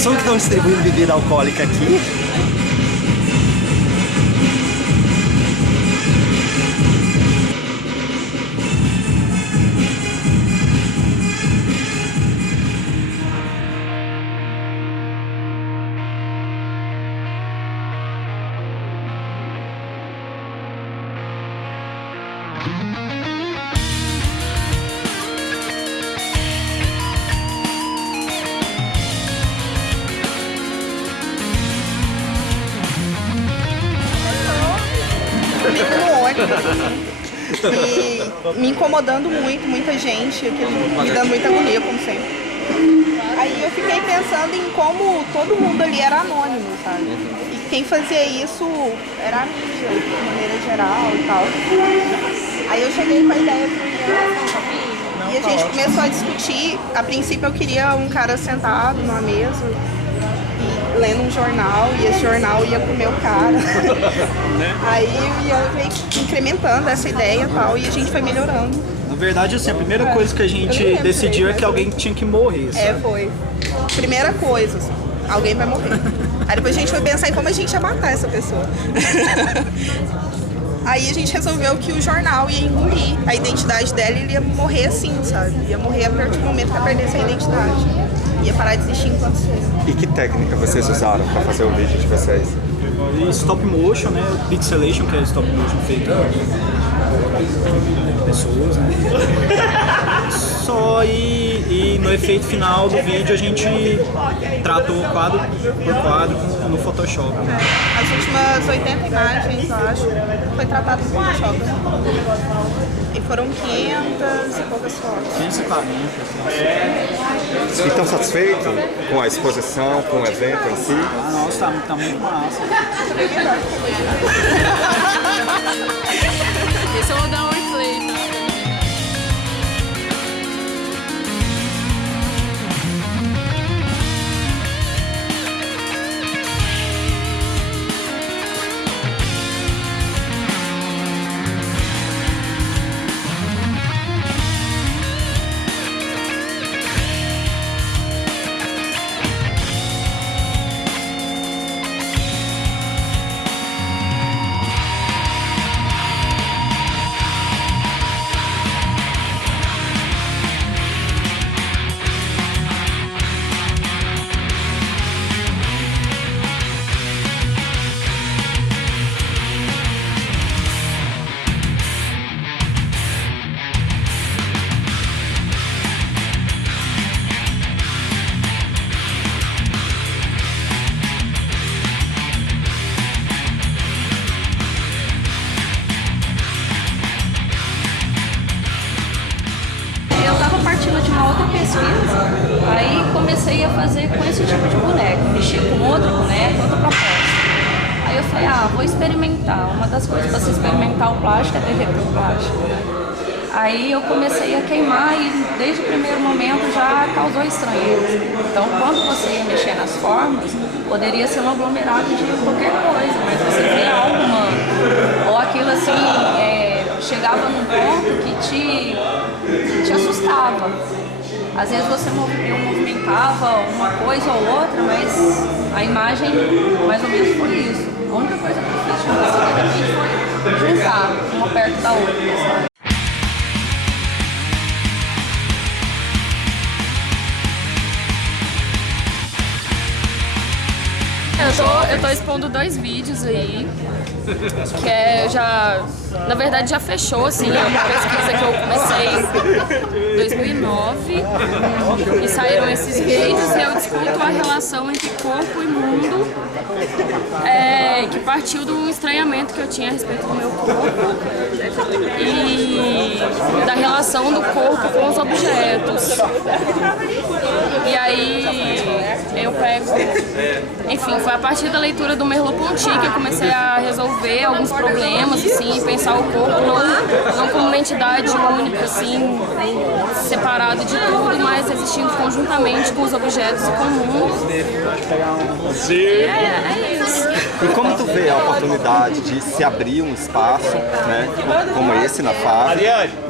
noção que estão distribuindo bebida alcoólica aqui? No ônibus, e me incomodando muito, muita gente, me dando muita agonia, como sempre. Aí eu fiquei pensando em como todo mundo ali era anônimo, sabe? E quem fazia isso era a mídia, de maneira geral e tal. Aí eu cheguei com a ideia pro Ian, e a gente começou a discutir. A princípio eu queria um cara sentado numa mesa, lendo um jornal, e esse jornal ia comer o cara. Aí o Ian veio incrementando essa ideia e tal, e a gente foi melhorando. Na verdade, assim, a primeira coisa que a gente decidiu é que alguém tinha que morrer, sabe? Foi. Primeira coisa, assim, alguém vai morrer. Aí depois a gente foi pensar em como a gente ia matar essa pessoa. Aí a gente resolveu que o jornal ia engolir a identidade dela e ele ia morrer assim, sabe? Ia morrer a partir do momento que ela perdesse a identidade. Ia parar de existir enquanto ser. E que técnica vocês usaram para fazer o vídeo de vocês? E stop motion, né? Pixelation, que é stop motion feito por pessoas, né? Só e no efeito final do vídeo a gente tratou quadro por quadro no Photoshop. Né? As últimas 80 imagens, eu acho, foi tratado no Photoshop. E foram 500 e poucas fotos. 540. E estão satisfeitos com a exposição, com o evento em si? Ah, nossa, tá muito massa. Esse eu vou dar um replay, tá? Aí comecei a fazer com esse tipo de boneco, mexer com outro boneco, outra proposta. Aí eu falei, vou experimentar. Uma das coisas para se experimentar o plástico é derreter o plástico. Aí eu comecei a queimar e desde o primeiro momento já causou estranheza. Então quando você ia mexer nas formas, poderia ser um aglomerado de qualquer coisa, mas você via algo humano. Ou aquilo assim, chegava num ponto que te assustava. Às vezes eu movimentava uma coisa ou outra, mas a imagem mais ou menos foi isso. A única coisa que eu fiz de repente foi juntar uma perto da outra, sabe? Eu tô expondo 2 vídeos aí, que na verdade já fechou, assim, é uma pesquisa que eu comecei em 2009 e saíram esses vídeos e eu discuto a relação entre corpo e mundo, que partiu do estranhamento que eu tinha a respeito do meu corpo e da relação do corpo com os objetos. E aí eu pego, enfim, foi a partir da leitura do Merleau-Ponty que eu comecei a resolver alguns problemas, assim, e pensar o corpo não como uma entidade única, assim, separado de tudo, mas existindo conjuntamente com os objetos e com o mundo. É isso. E como tu vê a oportunidade de se abrir um espaço, né, como esse na FAV,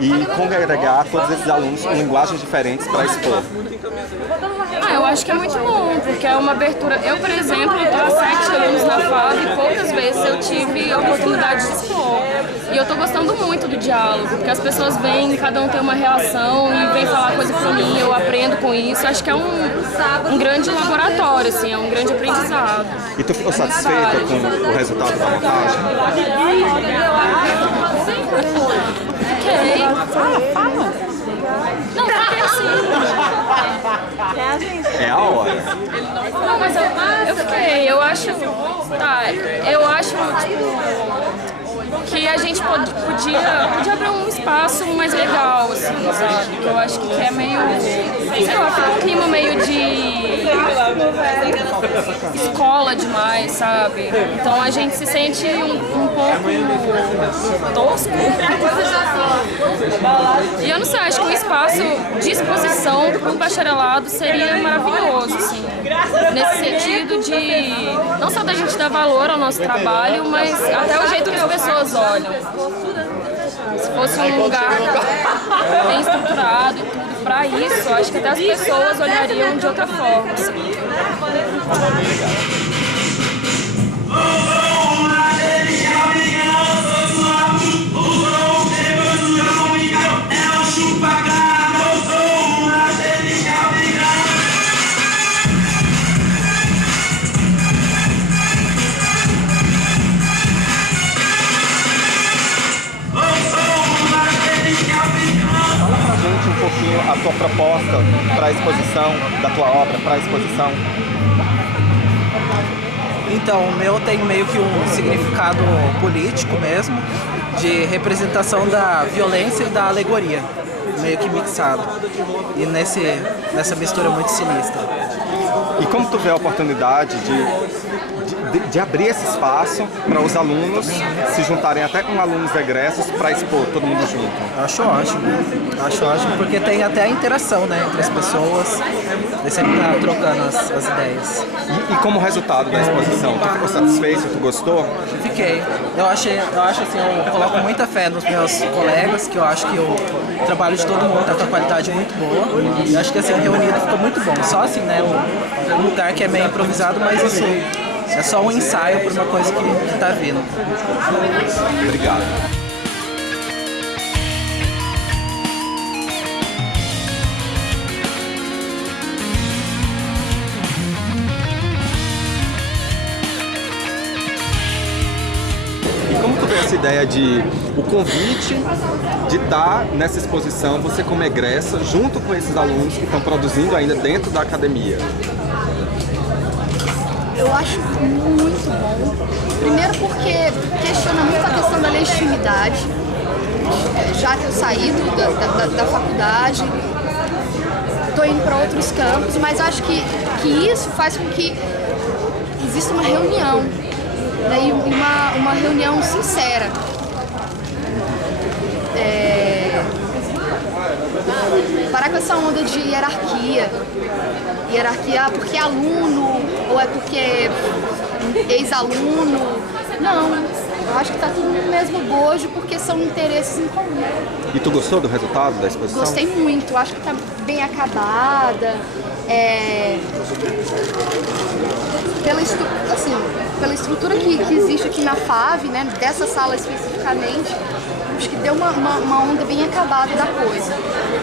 e congregar todos esses alunos com linguagens diferentes para expor? Eu acho que é muito bom, porque é uma abertura. Eu, por exemplo, estou há 7 anos na FAV e poucas vezes eu tive a oportunidade de expor. E eu estou gostando muito do diálogo, porque as pessoas vêm, cada um tem uma reação e vem falar coisa para mim, eu aprendo com isso. Acho que é um grande laboratório, assim, é um grande aprendizado. E tu ficou satisfeita com o resultado da montagem? Fiquei. Fala. Não, fiquei sim. É a hora. Não, mas eu fiquei, eu acho, tipo, que a gente podia abrir um espaço mais legal, assim, sabe? Eu acho que é meio, sei lá, fica um clima meio de escola demais, sabe? Então a gente se sente um pouco tosco. E eu não sei, acho que um espaço de exposição para o bacharelado seria maravilhoso, assim, nesse sentido de não só da gente dar valor ao nosso trabalho, mas até o jeito que as pessoas olham. Se fosse um lugar bem estruturado e tudo para isso, acho que até as pessoas olhariam de outra forma, assim. Um pouquinho a tua proposta para a exposição, da tua obra para a exposição. Então, o meu tem meio que um significado político mesmo, de representação da violência e da alegoria, meio que mixado, e nessa mistura muito sinistra. E como tu vê a oportunidade de abrir esse espaço para os alunos se juntarem até com alunos egressos para expor todo mundo junto? Acho ótimo porque tem até a interação, né, entre as pessoas, e sempre tá trocando as ideias. E como resultado da exposição, tu ficou satisfeito, tu gostou? Fiquei. Eu acho assim, eu coloco muita fé nos meus colegas, que eu acho que o trabalho de todo mundo tá com a qualidade muito boa. E acho que assim, reunido ficou muito bom. Só assim, né, um lugar que é meio improvisado, mas isso é só um ensaio para uma coisa que tá vindo. Obrigado. Como tu vê essa ideia de o convite de estar nessa exposição, você como egressa, junto com esses alunos que estão produzindo ainda dentro da academia? Eu acho muito bom. Primeiro porque questiona muito a questão da legitimidade, já que eu saí da faculdade, estou indo para outros campos, mas acho que isso faz com que exista uma reunião, né, e uma reunião sincera. Parar com essa onda de hierarquia, porque é aluno ou é porque é ex-aluno. Não, eu acho que tá tudo no mesmo bojo porque são interesses em comum. E tu gostou do resultado da exposição? Gostei muito, acho que tá bem acabada. Pela estrutura que existe aqui na FAV, né, dessa sala especificamente, acho que deu uma onda bem acabada da coisa.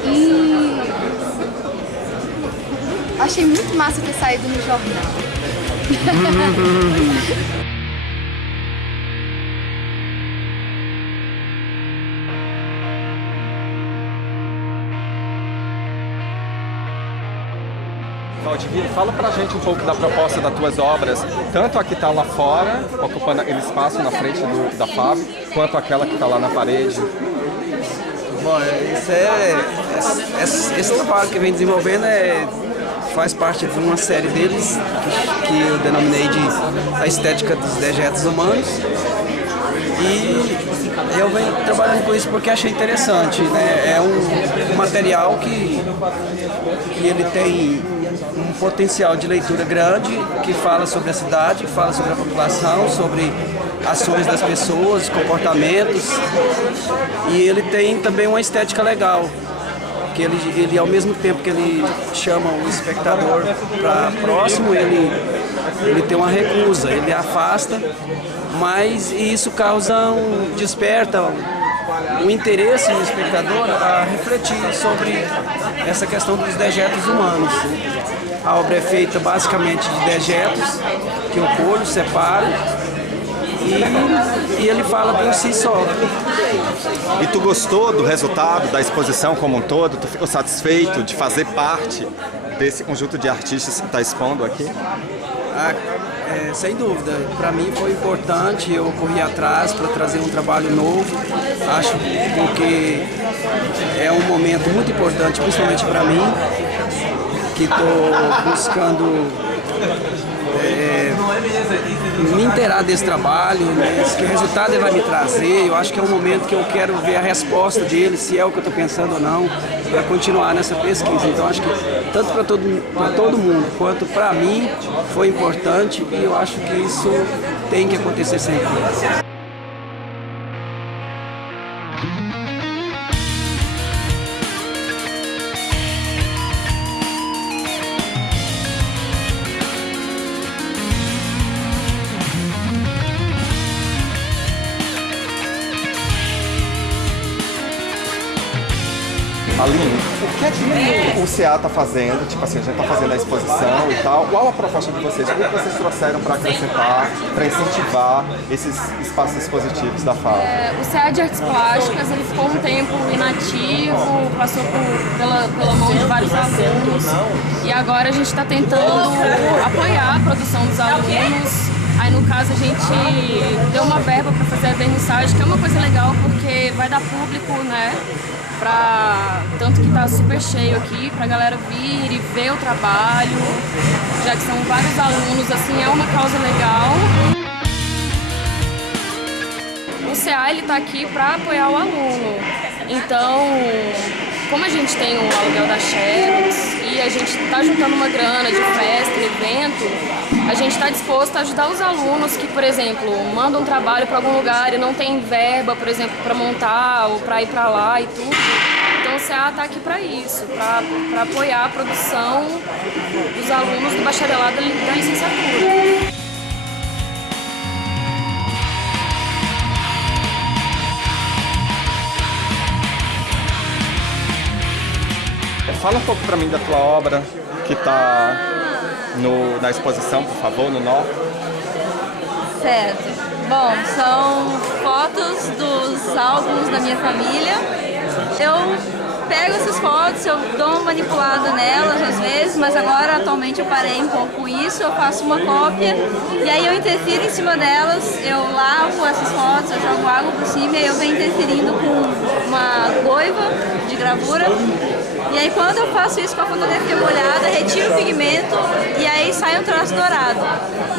E achei muito massa ter saído no jornal. Valdivino, fala pra gente um pouco da proposta das tuas obras, tanto a que está lá fora, ocupando aquele espaço na frente da FAV, quanto aquela que está lá na parede. Bom, esse trabalho que vem desenvolvendo faz parte de uma série deles, que eu denominei de A Estética dos Dejetos Humanos. E eu venho trabalhando com isso porque achei interessante, né? É um material que ele tem um potencial de leitura grande, que fala sobre a cidade, que fala sobre a população, sobre ações das pessoas, comportamentos, e ele tem também uma estética legal, porque ele ao mesmo tempo que ele chama o espectador para próximo, ele tem uma recusa, ele afasta, mas isso desperta o interesse do espectador a refletir sobre essa questão dos dejetos humanos. A obra é feita basicamente de dejetos que o Polho separa e ele fala por si só. E tu gostou do resultado da exposição como um todo? Tu ficou satisfeito de fazer parte desse conjunto de artistas que está expondo aqui? Sem dúvida, para mim foi importante, eu corri atrás para trazer um trabalho novo, acho porque é um momento muito importante, principalmente para mim, que estou buscando me inteirar desse trabalho, né, que resultado ele vai me trazer. Eu acho que é um momento que eu quero ver a resposta dele, se é o que eu estou pensando ou não, para continuar nessa pesquisa. Então acho que tanto para todo mundo quanto para mim foi importante e eu acho que isso tem que acontecer sempre. Aline, o que é que o CA está fazendo? Tipo assim, a gente está fazendo a exposição e tal. Qual a proposta de vocês? O que vocês trouxeram para acrescentar, para incentivar esses espaços expositivos da FAO? O CA de Artes Plásticas, ele ficou um tempo inativo, passou pela mão de vários alunos. E agora a gente está tentando apoiar a produção dos alunos. Aí, no caso, a gente deu uma verba para fazer a vernissagem, que é uma coisa legal, porque vai dar público, né? Tanto que tá super cheio aqui, pra galera vir e ver o trabalho, já que são vários alunos, assim, é uma causa legal. O CA, ele tá aqui para apoiar o aluno, então, como a gente tem o aluguel da Xerox e a gente está juntando uma grana de festa, evento, a gente está disposto a ajudar os alunos que, por exemplo, mandam um trabalho para algum lugar e não tem verba, por exemplo, para montar ou para ir para lá e tudo. Então o CA está aqui para isso, para apoiar a produção dos alunos do bacharelado da licenciatura. Fala um pouco para mim da tua obra que está na exposição, por favor, no nó. Certo. Bom, são fotos dos álbuns da minha família. Eu pego essas fotos, eu dou uma manipulada nelas às vezes, mas agora atualmente eu parei um pouco com isso, eu faço uma cópia e aí eu interfiro em cima delas, eu lavo essas fotos, eu jogo água por cima e aí eu venho interferindo com uma goiva de gravura. E aí quando eu faço isso com a fotografia molhada, retiro o pigmento e aí sai um traço dourado.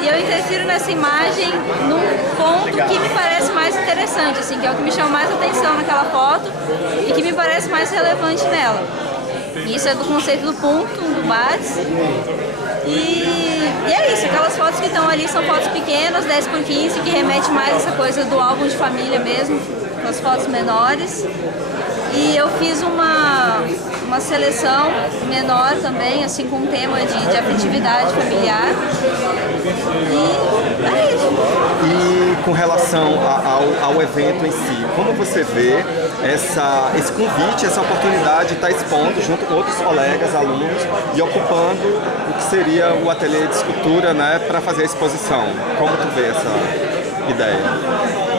E eu interfiro nessa imagem num ponto que me parece mais interessante, assim, que é o que me chama mais atenção naquela foto e que me parece mais relevante nela. Isso é do conceito do ponto, do Bats. E é isso, aquelas fotos que estão ali são fotos pequenas, 10x15, que remete mais a essa coisa do álbum de família mesmo, com as fotos menores. E eu fiz uma seleção menor também, assim, com um tema de afetividade familiar. E é isso. E com relação ao evento em si, como você vê esse convite, essa oportunidade de estar expondo junto com outros colegas, alunos, e ocupando o que seria o ateliê de escultura, né, para fazer a exposição? Como tu vê essa ideia?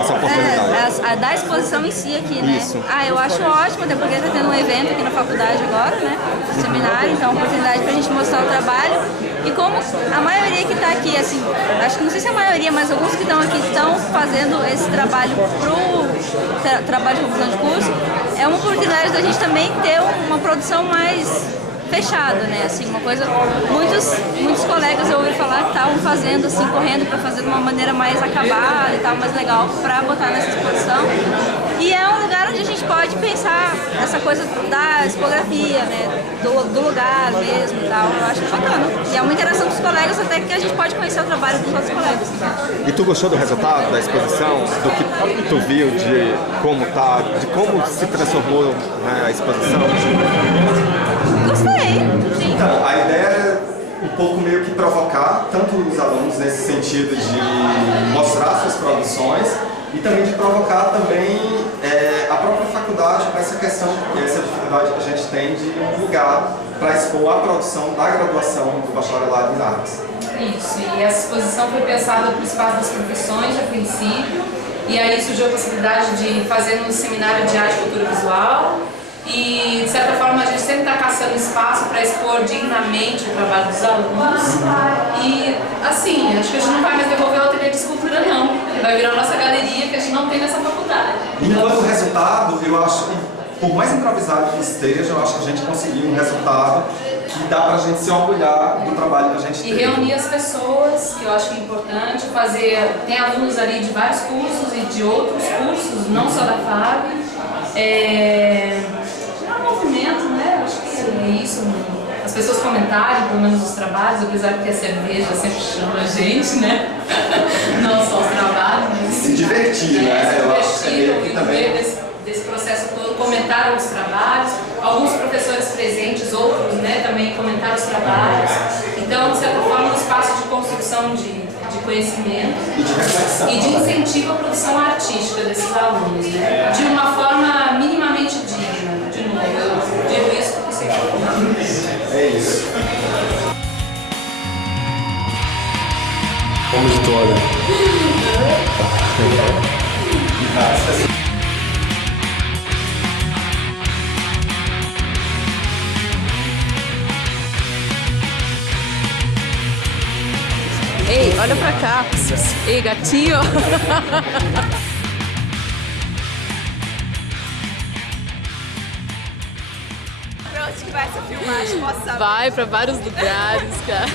Essa oportunidade. A da exposição em si aqui, né? Isso. Eu acho ótimo, até porque está tendo um evento aqui na faculdade agora, né? Um seminário, então é uma oportunidade para a gente mostrar o trabalho. E como a maioria que está aqui, assim, acho que não sei se é a maioria, mas alguns que estão aqui estão fazendo esse trabalho pro trabalho de conclusão de curso, é uma oportunidade da gente também ter uma produção mais fechada, né? Assim, uma coisa, muitos colegas eu ouvi falar que estavam fazendo, assim, correndo para fazer de uma maneira mais acabada e tal, mais legal para botar nessa exposição. E é um lugar onde a gente pode pensar essa coisa da expografia, né? Do lugar mesmo e tal. Eu acho bacana. E é uma interação com os colegas até que a gente pode conhecer o trabalho dos outros colegas. E tu gostou do resultado da exposição? Do que tu viu, de como tá, de como se transformou, né, a exposição? Gostei, sim. Então, a ideia é um pouco meio que provocar tanto os alunos nesse sentido de mostrar suas produções e também de provocar também a própria faculdade com essa questão, essa dificuldade que a gente tem de um lugar para expor a produção da graduação do bacharelado em artes. Isso, e essa exposição foi pensada para o espaço das profissões a princípio, e aí surgiu a possibilidade de fazer um seminário de arte e cultura visual, e de certa forma a gente sempre está caçando espaço para expor dignamente o trabalho dos alunos. E assim, acho que a gente não vai mais devolver o ateliê de escultura não, vai virar a nossa galeria que a gente não tem nessa faculdade. Enquanto resultado, eu acho que, por mais improvisado que esteja, eu acho que a gente conseguiu um resultado que dá pra gente se orgulhar do trabalho que a gente tem. E reunir as pessoas, que eu acho que é importante, tem alunos ali de vários cursos e de outros cursos, não só da FAB. Gerar um movimento, né? Acho que é isso. As pessoas comentarem, pelo menos, os trabalhos, apesar que a cerveja sempre chama a gente, né? Não só os trabalhos, mas se divertir, né? Se divertir, também desse processo todo, comentaram os trabalhos, alguns professores presentes, outros, né, também comentaram os trabalhos. Então, de certa forma, um espaço de construção de conhecimento e de incentivo à produção artística desses alunos, né? De uma forma minimamente digna. De novo, eu digo isso porque sei que é isso. Como editora. Ei, olha pra cá. Ei, gatinho. Pra onde que vai essa filmagem? Posso saber? Vai pra vários lugares, cara.